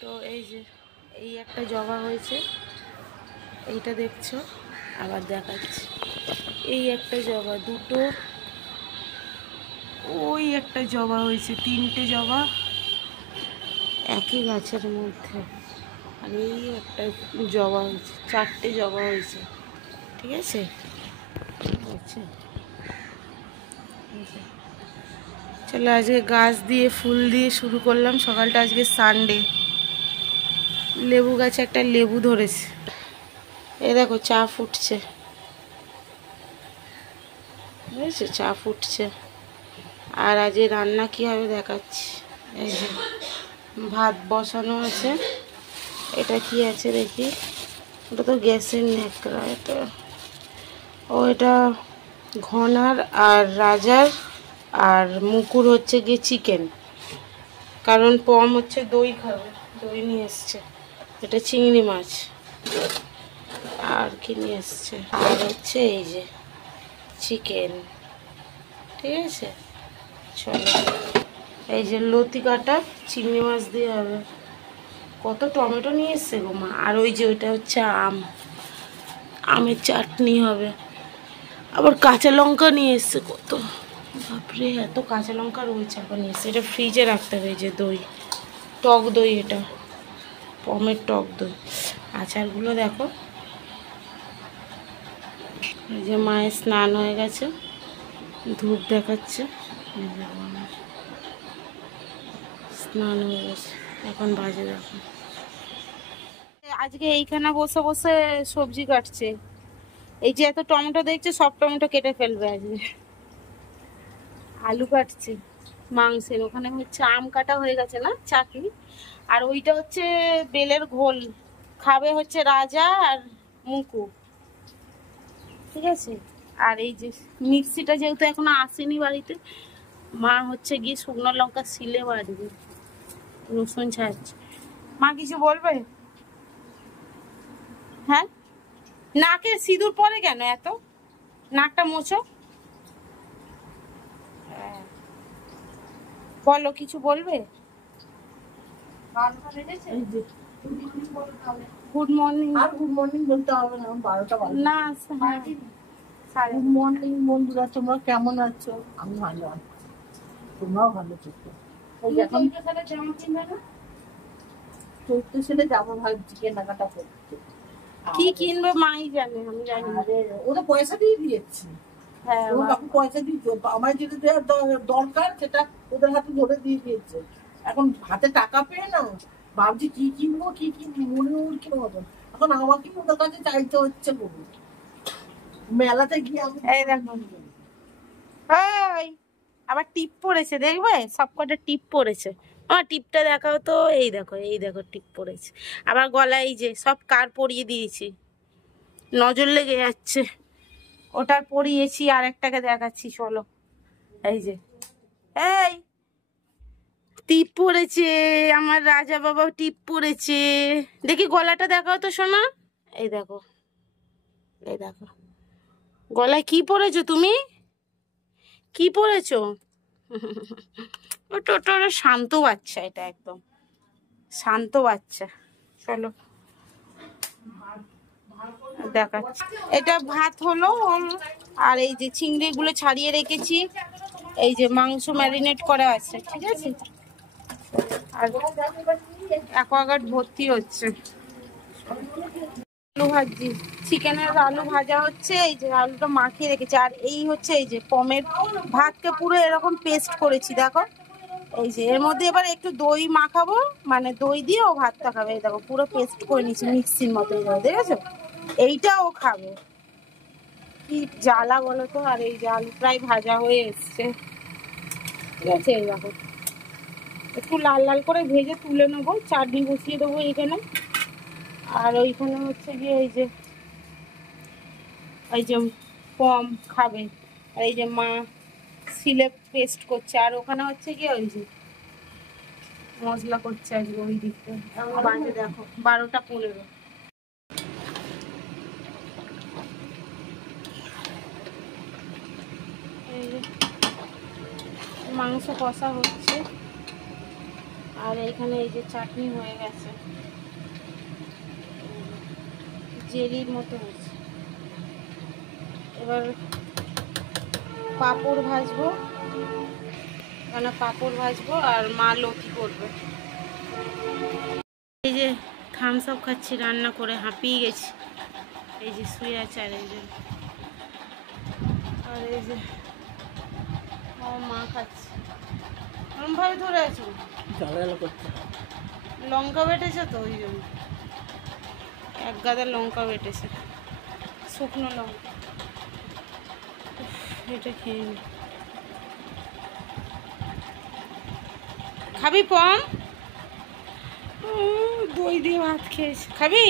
তো এই যে এই একটা জবা হয়েছে, এইটা দেখছো, আবার দেখাচ্ছি এই একটা জবা, দুটো, ওই একটা জবা হয়েছে, তিনটে জবা একই গাছের মধ্যে, আর এই একটা জবা হয়েছে, চারটে জবা হয়েছে। ঠিক আছে, আচ্ছা চলো আজকে গাছ দিয়ে ফুল দিয়ে শুরু করলাম সকালটা। আজকে সানডে। লেবু গাছে একটা লেবু ধরেছে, এই দেখো চা ফুটছে, বুঝেছো, চা ফুটছে। আর আজকে রান্না কী হবে দেখাচ্ছি। এই যে ভাত বসানো আছে, এটা কি আছে দেখি, ওটা তো গ্যাসের ন্যাকড়া, এটা ও এটা ঘনার আর রাজার আর মুকুর হচ্ছে গিয়ে চিকেন, কারণ পম হচ্ছে দই খাবে, দই নিয়ে এসছে। এটা চিংড়ি মাছ, আর কি নিয়ে এসছে, আর হচ্ছে এই যে চিকেন। ঠিক আছে, চলো এই যে লতি কাটা চিংড়ি মাছ দিয়ে হবে। কত টমেটো নিয়ে এসছে গো মা, আর ওই যে ওইটা হচ্ছে আম, আমের চাটনি হবে। আবার কাঁচা লঙ্কা নিয়ে এসছে কত, বাপরে এত কাঁচা লঙ্কা রয়েছে। আবার নিয়ে এসছে, এটা ফ্রিজে রাখতে হবে। এই যে দই, টক দই, এটা পমের টক দই। আচারগুলো দেখো, এই যে মায়ের স্নান হয়ে গেছে, ধূপ দেখাচ্ছে, স্নান হয়ে গেছে, এখন বাজে দেখো। আজকে এইখানে বসে বসে সবজি কাটছে, এই যে এত টমেটো দেখছে, সব টমেটো কেটে ফেলবে আজকে। আলু কাটছে মাংসের, ওখানে হচ্ছে আম কাটা হয়ে গেছে না, চাটনি। আর ওইটা হচ্ছে বেলের ঘোল, খাবে হচ্ছে রাজা আর মুকু। ঠিক আছে, আর এই যে মিক্সিটা যেহেতু এখনো আসেনি বাড়িতে, মা হচ্ছে গিয়ে শুকনো লঙ্কা সিলে বাড়বে, রসুন ছাড়ছে। মা কিছু বলবে? হ্যাঁ, নাকে সিঁদুর পরে কেন এত, নাকটা মোছো। বলো, কিছু বলবে? Good morning. আর গুড মর্নিং বলতে হবে না, 12টা বাজে না, গুড মর্নিং বন্ধুরা, তোমরা কেমন আছো? আমি ভালো আছি, তোমরাও ভালো থেকো। এখন চৈত্র সেলে যাবো ভাবছি, কেনাকাটা করতে। কি কিনবে মাই জানে, আমি জানি না। ওরা পয়সা দিয়ে দিয়েছি, হ্যাঁ, বাবু পয়সা দিয়েছে, আমার যেটা দেওয়ার দরকার সেটা ওদের হাতে ধরে দিয়ে দিয়েছে। এখন হাতে টাকা পেয়ে না ভাবছি কি কিনবো কি কিনবো, মনে উঠছে মতন। এখন আমাকে ওদের কাছে চাইতে হচ্ছে বলুন, মেলাতে গিয়ে আমি এই দেখো, ওই আবার টিপ পড়েছে, দেখবে সব কটা টিপ পড়েছে। আমার টিপটা দেখাও তো, এই দেখো, এই দেখো টিপ পড়েছে। আবার গলায় এই যে সব কার পরিয়ে দিয়েছি, নজর লেগে যাচ্ছে। ওটার পরিয়েছি, আর একটাকে দেখাচ্ছি চলো। এই যে এই টিপ পড়েছে, আমার রাজা বাবা টিপ পড়েছে। দেখি গলাটা দেখাও তো সোনা, এই দেখো, এই দেখো গলায় কি পরেছো তুমি, কি পরেছো? ওটা ওটা ওটা শান্ত বাচ্চা, এটা একদম শান্ত বাচ্চা। চলো দেখাচ্ছি, এটা ভাত হলো, আর এই যে চিংড়িগুলো ছাড়িয়ে রেখেছি, এই যে মাংস ম্যারিনেট করা আছে। ঠিক আছে, আর অ্যাকোয়াগার্ড ভর্তি হচ্ছে। আলু ভাজি, চিকেনের আলু ভাজা হচ্ছে, এই যে আলুটা মাখিয়ে রেখেছি। আর এই হচ্ছে এই যে পমের ভাতকে পুরো এরকম পেস্ট করেছি, দেখো এই যে এর মধ্যে এবার একটু দই মাখাবো, মানে দই দিয়ে ও ভাতটা খাবে। এই দেখো পুরো পেস্ট করে নিচ্ছি মিক্সির মতো, দেখেছো, এইটা ও খাবে। কি জ্বালা বলো তো। আর এই যে আলু প্রায় ভাজা হয়ে এসছে। ঠিক আছে, এই দেখো একটু লাল লাল করে ভেজে তুলে নেবো, চাটনি বসিয়ে দেবো এইখানে। আর ওইখানে হচ্ছে গিয়ে এই যে পম খাবে, আর এই যে মা সিলে পেস্ট করছে, আর ওখানে হচ্ছে গিয়ে ওই যে মশলা করছে আজকে ওই দিকটা। বাজে দেখো 12টা 15। মাংস কষা হচ্ছে, আর এখানে এই যে চাটনি হয়ে গেছে, জেলির মতো হয়েছে। এবার পাঁপড় ভাজবো, এখানে পাঁপড় ভাজবো আর মা লতি করবে। এই যে থামস আপ খাচ্ছি, রান্না করে হাঁপিয়ে গেছি। এই যে শুয়ে আছে আর এই যে, আর এই যে আমার মা খাচ্ছে। ওরমভাবে ধরে আছো, লঙ্কা বেটেছে তো ওই জন্য, এক গাদা লঙ্কা বেটেছে, শুকনো লঙ্কা। এটা খেয়ে নি। খাবি পম? দই দিয়ে ভাত খেয়েছি, খাবি?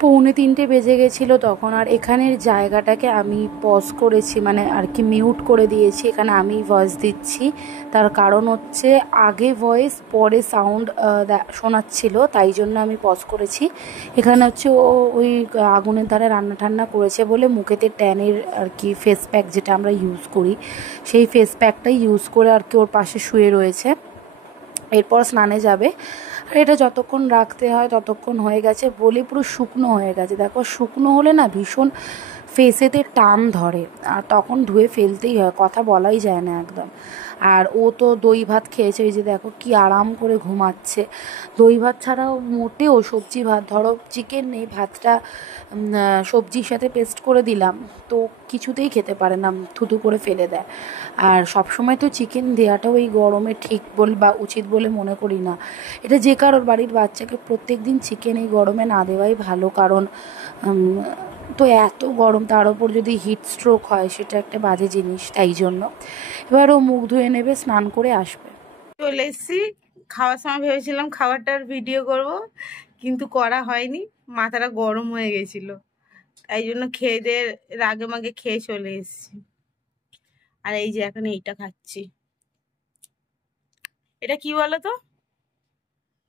পৌনে 3টে বেজে গেছিলো তখন। আর এখানের জায়গাটাকে আমি পজ করেছি, মানে আর কি মিউট করে দিয়েছি। এখানে আমি ভয়েস দিচ্ছি, তার কারণ হচ্ছে আগে ভয়েস পরে সাউন্ড শোনাচ্ছিল, তাই জন্য আমি পজ করেছি। এখানে হচ্ছে ও ওই আগুনের ধারে রান্না ঠান্না করেছে বলে মুখেতে ট্যানের আর কি ফেস প্যাক যেটা আমরা ইউজ করি, সেই ফেস প্যাকটাই ইউজ করে আর কি ওর পাশে শুয়ে রয়েছে। এরপর স্নানে যাবে। আর এটা যতক্ষণ রাখতে হয় ততক্ষণ হয়ে গেছে বলে পুরো শুকনো হয়ে গেছে। দেখো শুকনো হলে না ভীষণ ফেসেতে টান ধরে, আর তখন ধুয়ে ফেলতেই হয়, কথা বলাই যায় না একদম। আর ও তো দই ভাত খেয়েছে, ওই যে দেখো কি আরাম করে ঘুমাচ্ছে। দই ভাত ছাড়াও মোটেও সবজি ভাত, ধরো চিকেন নেই, ভাতটা সবজির সাথে পেস্ট করে দিলাম তো কিছুতেই খেতে পারে না, থুতু করে ফেলে দেয়। আর সবসময় তো চিকেন দেওয়াটাও এই গরমে ঠিক বা উচিত বলে মনে করি না। এটা যে কারোর বাড়ির বাচ্চাকে প্রত্যেক দিন চিকেন এই গরমে না দেওয়াই ভালো, কারণ তো এত গরম, তার ওপর যদি হিট স্ট্রোক হয় সেটা একটা বাজে জিনিস। তাই জন্য এবার ও মুখ ধুয়ে নেবে, স্নান করে আসবে। চলে এসছি। খাওয়ার সময় ভেবেছিলাম খাবারটার ভিডিও করব, কিন্তু করা হয়নি, মাথাটা গরম হয়ে গেছিল, তাই জন্য খেয়ে দিয়ে রাগে মাগে খেয়ে চলে এসেছি। আর এই যে এখন এইটা খাচ্ছি, এটা কি বলো তো?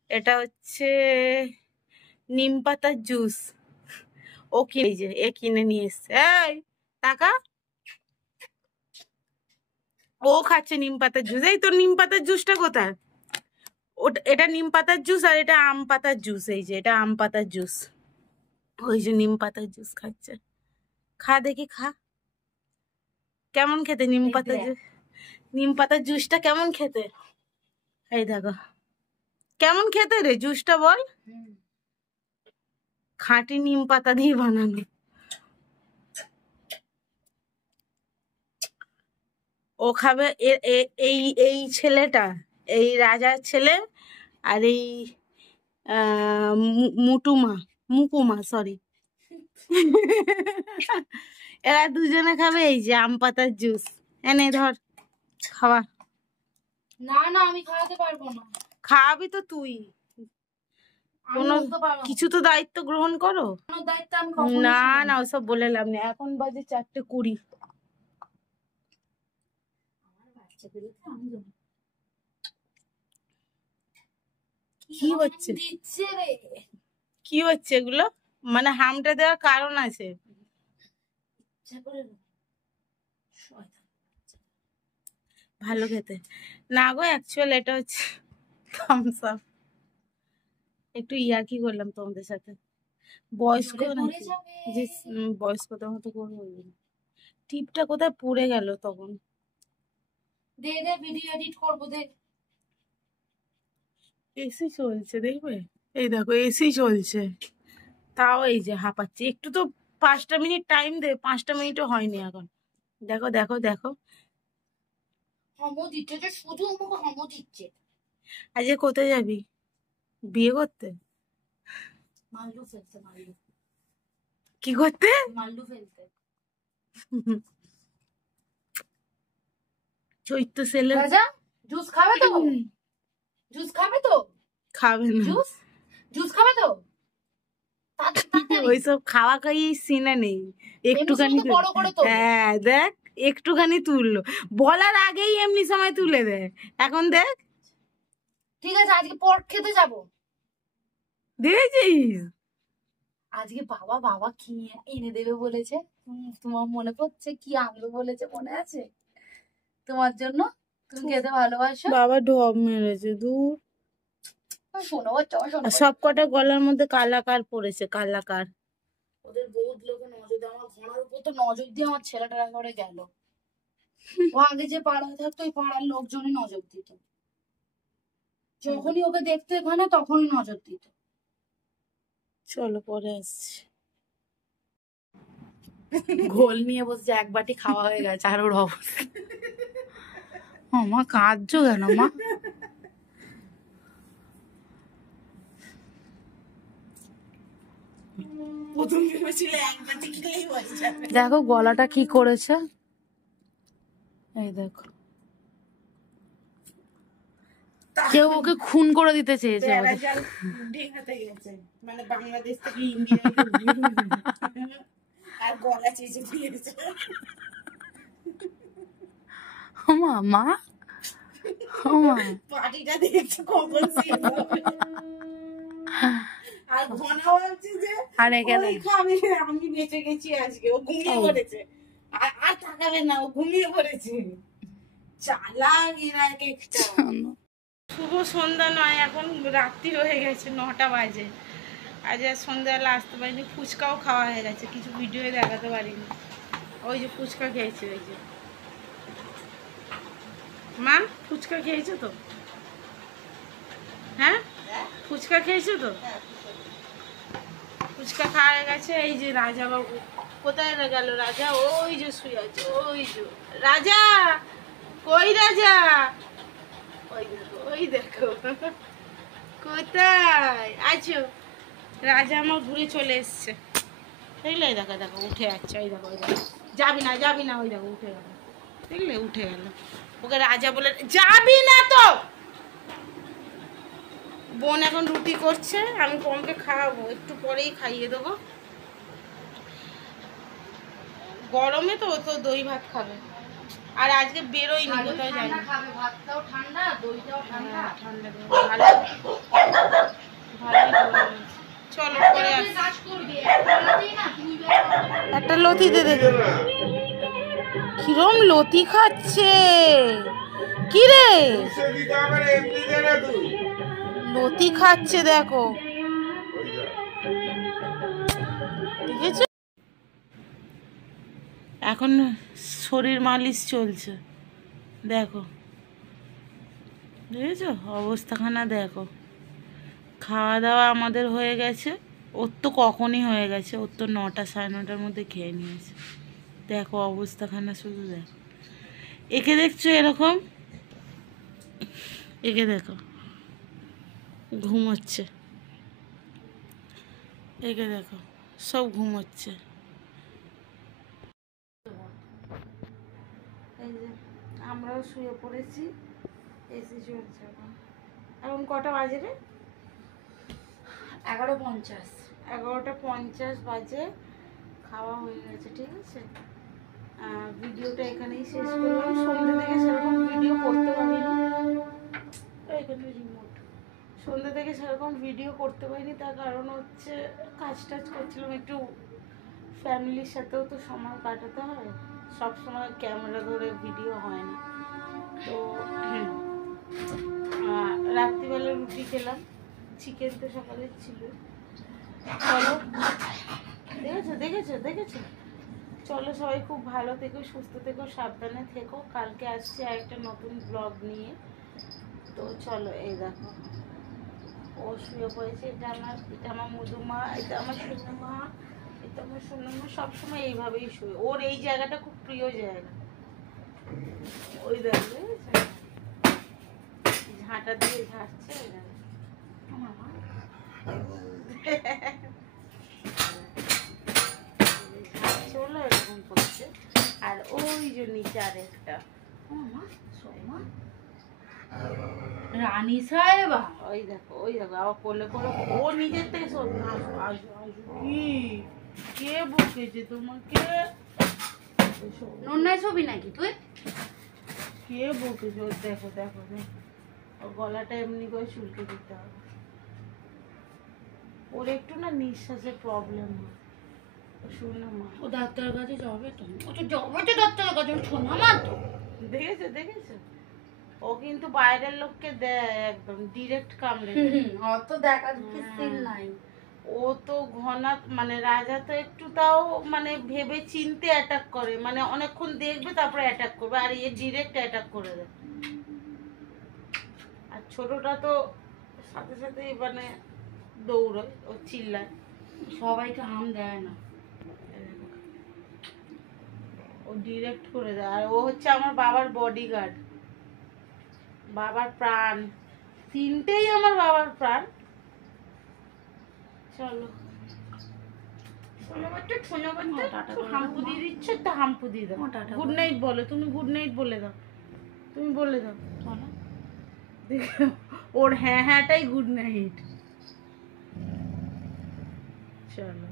এটা হচ্ছে নিম পাতার জুস। ও কিনে, এই যে এ কিনে নিয়ে এসছে। এই টাকা, ও খাচ্ছে নিম পাতার জুস। এই তোর নিম পাতার জুসটা কোথায়? ওটা, এটা নিম পাতার জুস আর এটা আম পাতার জুস। এই যে এটা আম পাতার জুস, ওই যে নিম পাতার জুস খাচ্ছে। খা দেখি, খা কেমন খেতে নিম পাতার জুস। নিম পাতার জুসটা কেমন খেতে? এই দেখো কেমন খেতে রে, জুসটা বল। খাঁটি নিম পাতা দিয়ে বানানো। ও খাবে এই এই ছেলেটা, এই রাজার ছেলে, আর এই মুটুমা, মুকুমা সরি, এরা দুজনে খাবে এই যে আম পাতার জুস। এনে ধর, খাওয়া। না না, আমি খাওয়াতে পারবো না। খাওয়াবি তো তুই, কোনো কিছু তো দায়িত্ব গ্রহণ করো। না না, ওসব বলে লাভ নেই, এখন বাজে 4:20। কি হচ্ছে, কি হচ্ছে এগুলো? মানে হামটা দেওয়ার কারণ আছে, ভালো খেতে না গো। অ্যাকচুয়াল এটা হচ্ছে থামস আপ। একটু ইয়ার্কি করলাম তোমাদের সাথে, বয়স্ক নাকি যে বয়স্কদের মতো করবো। টিপটা কোথায় পড়ে গেল তখন? দে দে, ভিডিও এডিট করবো দে। এসি চলছে দেখবে, এই দেখো এসি চলছে, তাও এই যে হাঁপাচ্ছে। একটু তো 5টা মিনিট টাইম দে, 5টা মিনিটও হয়নি এখন। দেখো দেখো দেখো, হমো দিচ্ছে যে, শুধু আমাকে হমো দিচ্ছে। আজকে কোথায় যাবি বিয়ে করতে? মাল্লু ফেলতে, মাল্লু। কি করতে? মাল্লু ফেলতে। চৈত্র সেলে রাজা জুস খাবে তো? জুস খাবে তো? খাবে না, জুস জুস খাবে তো? ওইসব খাওয়া খাইয়ে সিনে নেই, একটুখানি বড় করে তো। হ্যাঁ দেখ, একটুখানি তুললো, বলার আগেই এমনি সময় তুলে দেয়। এখন দেখ, ঠিক আছে আজকে পট খেতে যাব। দেখেছিস? আজকে বাবা বাবা কি এনে দেবে বলেছে? তোমার মনে পড়ছে কি আনবে বলেছে? মনে আছে তোমার জন্য? তুমি খেতে ভালোবাসো। বাবা ঢপ মেরেছে দূর। শোনো বাচ্চা, শোনো। সব কটা গলার মধ্যে কালাকার পড়েছে, কালাকার। ওদের বহুত লোকে নজর দেয়, আমার ঘোড়ার উপর তো নজর দিয়ে আমার ছেলেটা করে গেল। ও আগে যে পাড়ায় থাকতো ওই পাড়ার লোকজনই নজর দিত, যখনই ওকে দেখতো এখানে তখনই নজর দিত। চলো পরে আসছি। ঘোল নিয়ে বসছে, এক বাটি খাওয়া হয়ে গেছে আর ওর অবস্থা। মা কাঁদছো কেন মা? প্রথম ভেবেছিল একবারটি খেলেই হয়ে যাবে। দেখো গলাটা কি করেছে, এই দেখো। কেউ ওকে খুন করে দিতে চেয়েছে। বেড়াজাল ঢেকাতে গেছে, মানে বাংলাদেশ থেকে ইন্ডিয়া আর গলা চেঁচে দিয়েছে। মা মা মা পার্টিটা দেখছো কখন শেষ হবে। আর ঘনা বলছে যে আর এখানে ওই খাবে, আমি বেঁচে গেছি আজকে। ও ঘুমিয়ে পড়েছে, আর তাকাবে না, ও ঘুমিয়ে পড়েছে। চালাক এরা এক একটা। শুভ সন্ধ্যা নয়, এখন রাত্রি হয়ে গেছে, 9টা বাজে। আজ আর সন্ধ্যাবেলা আসতে পারিনি, ফুচকাও খাওয়া হয়ে গেছে, কিছু ভিডিও দেখাতে পারিনি। ওই যে ফুচকা খেয়েছে, ওই যে মা ফুচকা খেয়েছো তো? হ্যাঁ ফুচকা খেয়েছো তো? ফুচকা খাওয়া হয়ে গেছে। এই যে রাজা বাবু কোথায় গেল? রাজা ওই যে শুয়ে আছে, ওই যে রাজা। কই রাজা? ওই দেখো কোথায় আছো। রাজা আমার ঘুরে চলে এসছে, দেখলে? দেখো দেখো উঠে যাচ্ছে, ওই দেখো, ওই দেখো। যাবি না যাবি না, ওই দেখো উঠে গেল, দেখলে? উঠে গেল। ওকে রাজা বলে যাবি না তো। বোন এখন রুটি করছে, আমি পমকে খাওয়াবো, একটু পরেই খাইয়ে দেবো। গরমে তো ও তো দই ভাত খাবে, আর আজকে বেরোয়নি, কোথাও যায়নি। ভাতটাও ঠান্ডা, দইটাও ঠান্ডা। ঠান্ডা ভালো ভালো। চলো পরে একটা লতিতে দেখো কিরম লতি খাচ্ছে। কি রে লতি খাচ্ছে দেখো, দেখেছো? এখন শরীর মালিশ চলছে, দেখো দেখেছো অবস্থাখানা দেখো। খাওয়া দাওয়া আমাদের হয়ে গেছে, ওর তো কখনই হয়ে গেছে, ওর তো 9টা 9:30টার মধ্যে খেয়ে নিয়েছে। দেখো অবস্থাখানা, শুধু দেখো। একে দেখছো এরকম, একে দেখো ঘুমোচ্ছে, একে দেখো সব ঘুমোচ্ছে। এই যে আমরাও শুয়ে পড়েছি, এসি চলছে। এখন কটা বাজে রে? 11:50। 11টা 50 বাজে। খাওয়া হয়ে গেছে, ঠিক আছে। ভিডিওটা এখানেই শেষ করলাম। সন্ধ্যে থেকে সেরকম ভিডিও করতে পারিনি, এখানে রিমোট। সন্ধ্যে থেকে সেরকম ভিডিও করতে পারিনি, তার কারণ হচ্ছে কাজ টাজ করছিলাম একটু। ফ্যামিলির সাথেও তো সময় কাটাতে হয়, সব সময় ক্যামেরা ধরে ভিডিও হয় না। তো রাত্রিবেলা রুটি খেলাম, চিকেন তো সকালে ছিল। চলো, দেখেছো দেখেছো দেখেছো। চলো সবাই খুব ভালো থেকো, সুস্থ থেকো, সাবধানে থেকো। কালকে আসছি আরেকটা নতুন ব্লগ নিয়ে। তো চলো, এই দেখো ও শুয়ে পড়েছে। এটা আমার মধুমা, এটা আমার সোনুমা, এটা আমার সোনুমা। সবসময় এইভাবেই শুয়ে, ওর এই জায়গাটা খুব প্রিয় জায়গা। ওই দেখো ঝাঁটা দিয়ে ঝাড়ছে, ওই দেখো। চলো এরকম করছে। আর ওই যে নিচে আরেকটা রানী সাহেবা, ওই দেখো আবার কোলে করে ও নিজের থেকে সব কি কে বকেছে তোমাকে? নন্নায় ছবি নাকি তুই? কে বকেছে? ওর দেখো দেখো দেখো, ওর গলাটা এমনি করে চুলকে দিতে হবে। ও ওর একটু না নিঃশ্বাসের প্রবলেম হয়। শোনা মা, ও ডাক্তারের কাছে যাবে তো, ও তো যাবে তো ডাক্তারের কাছে, শোনা মা তো। দেখেছো দেখেছো, ও কিন্তু বাইরের লোককে দেয় একদম ডিরেক্ট কামড়ে দেয়। অত দেখার কি সিন নাই। ও তো ঘনা, মানে রাজা তো একটু তাও মানে ভেবে চিনতে অ্যাটাক করে, মানে অনেকক্ষণ দেখবে তারপরে অ্যাটাক করবে, আর এ ডিরেক্ট অ্যাটাক করে দেয়। আর ছোটটা তো সাথে সাথে মানে দৌড়য়, ও চিল্লায়। সবাইকে হাম দেয় না। ও ডিরেক্ট করে দেয়, আর ও হচ্ছে আমার বাবার বডিগার্ড, বাবার প্রাণ, তিনটেই আমার বাবার প্রাণ। চলো হাম্পু দিয়ে দিচ্ছ, একটা হাম্পু দিয়ে দাও। গুড নাইট বলো, তুমি গুড নাইট বলে দাও, তুমি বলে দাও। দেখো, ওর হ্যাঁ হ্যাঁটাই গুড নাইট। চলো।